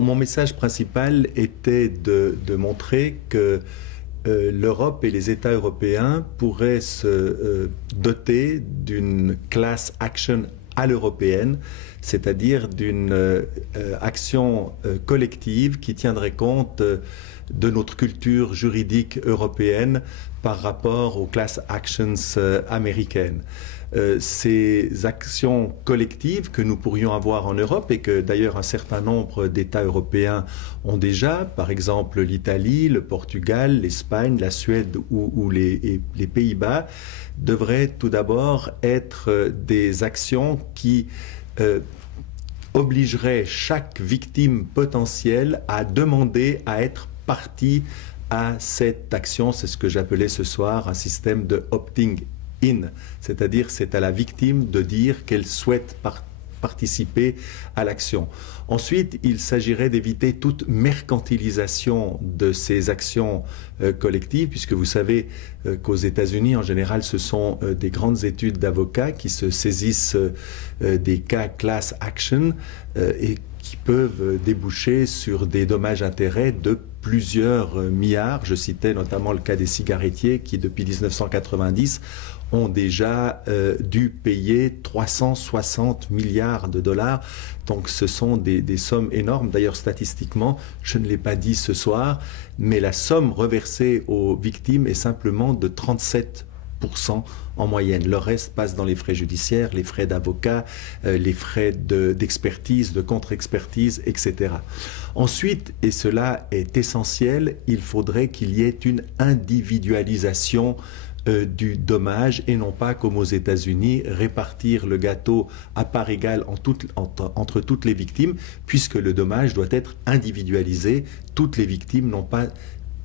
mon message principal était de montrer que l'Europe et les États européens pourraient se doter d'une class action à l'européenne, c'est-à-dire d'une action collective qui tiendrait compte de notre culture juridique européenne par rapport aux class actions américaines. Ces actions collectives que nous pourrions avoir en Europe et que d'ailleurs un certain nombre d'États européens ont déjà, par exemple l'Italie, le Portugal, l'Espagne, la Suède ou les Pays-Bas, devraient tout d'abord être des actions qui obligeraient chaque victime potentielle à demander à être partie à cette action. C'est ce que j'appelais ce soir un système de opting in, c'est-à-dire c'est à la victime de dire qu'elle souhaite participer à l'action. Ensuite, il s'agirait d'éviter toute mercantilisation de ces actions collectives, puisque vous savez qu'aux États-Unis, en général, ce sont des grandes études d'avocats qui se saisissent des cas class action et qui peuvent déboucher sur des dommages-intérêts de plusieurs milliards. Je citais notamment le cas des cigarettiers qui, depuis 1990, ont déjà dû payer 360 milliards de dollars. Donc ce sont des sommes énormes. D'ailleurs, statistiquement, je ne l'ai pas dit ce soir, mais la somme reversée aux victimes est simplement de 37% en moyenne. Le reste passe dans les frais judiciaires, les frais d'avocat, les frais d'expertise, de contre-expertise, etc. Ensuite, et cela est essentiel, il faudrait qu'il y ait une individualisation du dommage et non pas comme aux États-Unis répartir le gâteau à part égale entre toutes les victimes, puisque le dommage doit être individualisé. Toutes les victimes n'ont pas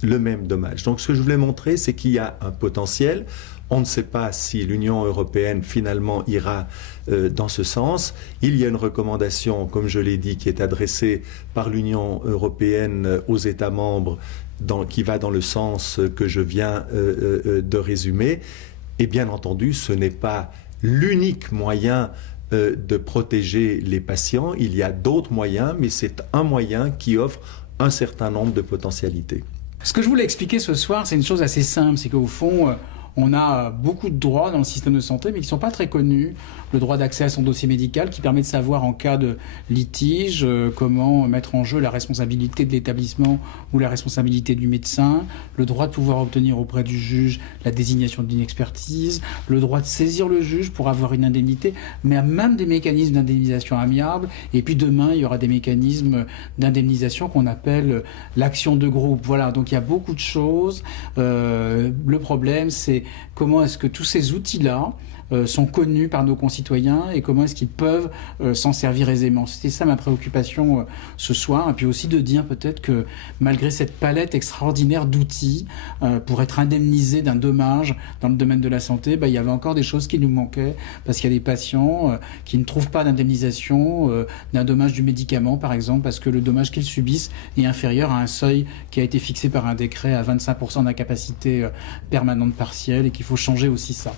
le même dommage. Donc ce que je voulais montrer, c'est qu'il y a un potentiel. On ne sait pas si l'Union européenne finalement ira dans ce sens. Il y a une recommandation, comme je l'ai dit, qui est adressée par l'Union européenne aux États membres qui va dans le sens que je viens de résumer. Et bien entendu, ce n'est pas l'unique moyen de protéger les patients. Il y a d'autres moyens, mais c'est un moyen qui offre un certain nombre de potentialités. Ce que je voulais expliquer ce soir, c'est une chose assez simple, c'est qu'au fond, on a beaucoup de droits dans le système de santé, mais qui ne sont pas très connus. Le droit d'accès à son dossier médical, qui permet de savoir en cas de litige comment mettre en jeu la responsabilité de l'établissement ou la responsabilité du médecin. Le droit de pouvoir obtenir auprès du juge la désignation d'une expertise. Le droit de saisir le juge pour avoir une indemnité, mais même des mécanismes d'indemnisation amiable. Et puis demain, il y aura des mécanismes d'indemnisation qu'on appelle l'action de groupe. Voilà, donc il y a beaucoup de choses. Le problème, c'est comment est-ce que tous ces outils-là sont connus par nos concitoyens et comment est-ce qu'ils peuvent s'en servir aisément. C'était ça ma préoccupation ce soir. Et puis aussi de dire peut-être que malgré cette palette extraordinaire d'outils pour être indemnisé d'un dommage dans le domaine de la santé, il y avait encore des choses qui nous manquaient parce qu'il y a des patients qui ne trouvent pas d'indemnisation d'un dommage du médicament, par exemple, parce que le dommage qu'ils subissent est inférieur à un seuil qui a été fixé par un décret à 25% d'incapacité permanente partielle et qu'il faut changer aussi ça.